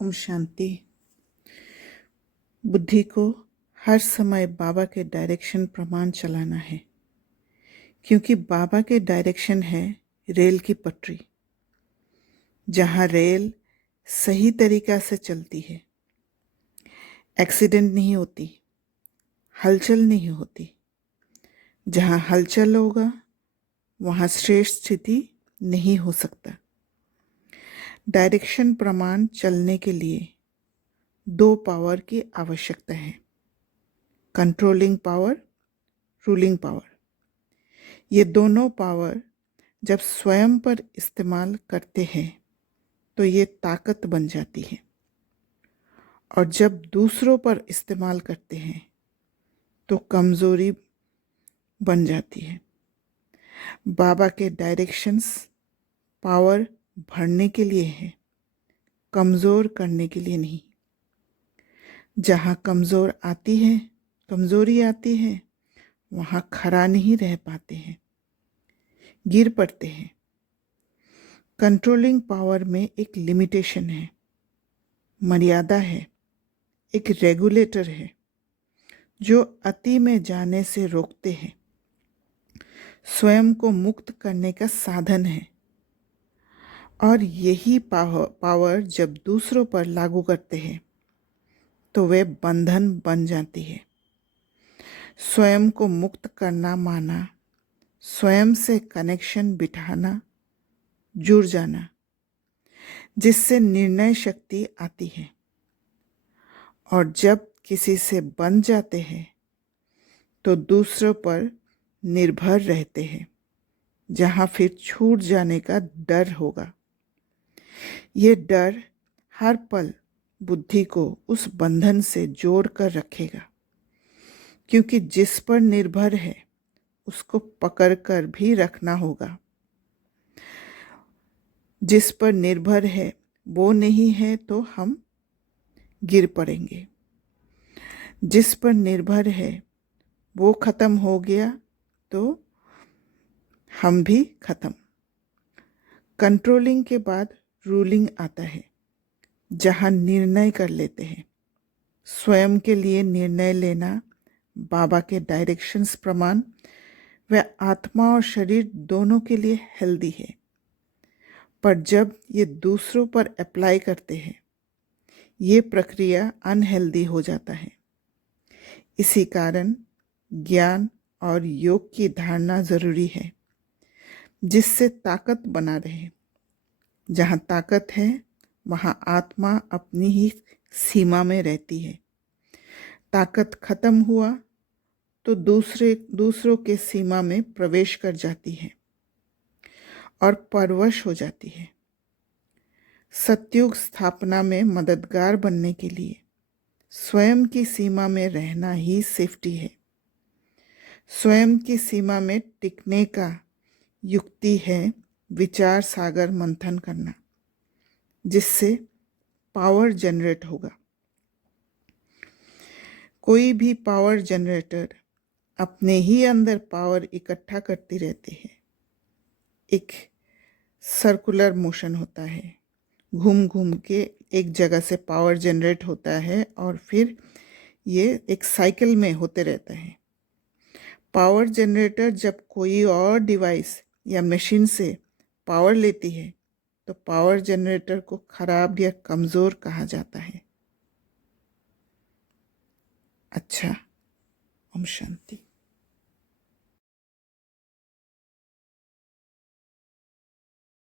ओम शांति। बुद्धि को हर समय बाबा के डायरेक्शन प्रमाण चलाना है, क्योंकि बाबा के डायरेक्शन है रेल की पटरी। जहाँ रेल सही तरीका से चलती है, एक्सीडेंट नहीं होती, हलचल नहीं होती। जहाँ हलचल होगा वहाँ श्रेष्ठ स्थिति नहीं हो सकता। डायरेक्शन प्रमाण चलने के लिए दो पावर की आवश्यकता है, कंट्रोलिंग पावर, रूलिंग पावर। ये दोनों पावर जब स्वयं पर इस्तेमाल करते हैं तो ये ताकत बन जाती है, और जब दूसरों पर इस्तेमाल करते हैं तो कमज़ोरी बन जाती है। बाबा के डायरेक्शंस पावर भरने के लिए है, कमज़ोर करने के लिए नहीं। जहाँ कमज़ोरी आती है वहाँ खड़ा नहीं रह पाते हैं, गिर पड़ते हैं। कंट्रोलिंग पावर में एक लिमिटेशन है, मर्यादा है, एक रेगुलेटर है जो अति में जाने से रोकते हैं, स्वयं को मुक्त करने का साधन है। और यही पावर जब दूसरों पर लागू करते हैं तो वे बंधन बन जाती है। स्वयं को मुक्त करना माना स्वयं से कनेक्शन बिठाना, जुड़ जाना, जिससे निर्णय शक्ति आती है। और जब किसी से बंध जाते हैं तो दूसरों पर निर्भर रहते हैं, जहाँ फिर छूट जाने का डर होगा। ये डर हर पल बुद्धि को उस बंधन से जोड़ कर रखेगा, क्योंकि जिस पर निर्भर है उसको पकड़ कर भी रखना होगा। जिस पर निर्भर है वो नहीं है तो हम गिर पड़ेंगे। जिस पर निर्भर है वो खत्म हो गया तो हम भी खत्म। कंट्रोलिंग के बाद रूलिंग आता है, जहाँ निर्णय कर लेते हैं। स्वयं के लिए निर्णय लेना बाबा के डायरेक्शंस प्रमाण व आत्मा और शरीर दोनों के लिए हेल्दी है। पर जब ये दूसरों पर अप्लाई करते हैं ये प्रक्रिया अनहेल्दी हो जाता है। इसी कारण ज्ञान और योग की धारणा ज़रूरी है, जिससे ताकत बना रहे। जहाँ ताकत है वहाँ आत्मा अपनी ही सीमा में रहती है। ताकत खत्म हुआ तो दूसरों के सीमा में प्रवेश कर जाती है और परवश हो जाती है। सतयुग स्थापना में मददगार बनने के लिए स्वयं की सीमा में रहना ही सेफ्टी है। स्वयं की सीमा में टिकने का युक्ति है विचार सागर मंथन करना, जिससे पावर जनरेट होगा। कोई भी पावर जनरेटर अपने ही अंदर पावर इकट्ठा करती रहती है। एक सर्कुलर मोशन होता है, घूम घूम के एक जगह से पावर जनरेट होता है और फिर ये एक साइकिल में होते रहता है। पावर जनरेटर जब कोई और डिवाइस या मशीन से पावर लेती है तो पावर जनरेटर को खराब या कमज़ोर कहा जाता है। अच्छा, ओम शांति।